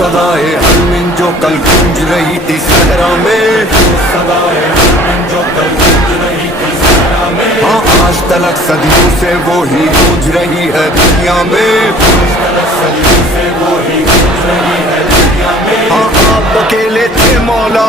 सदाए हरमिन जो कल गूंज रही थी सहरा में, सदाए हरमिन जो कल गूंज रही थी सहरा में। हाँ आज तलक सदियों से वो ही गूंज रही है दुनिया में, आज तलक सदियों से वो ही गूंज रही है दुनिया में। हाँ आप अकेले थे मौला।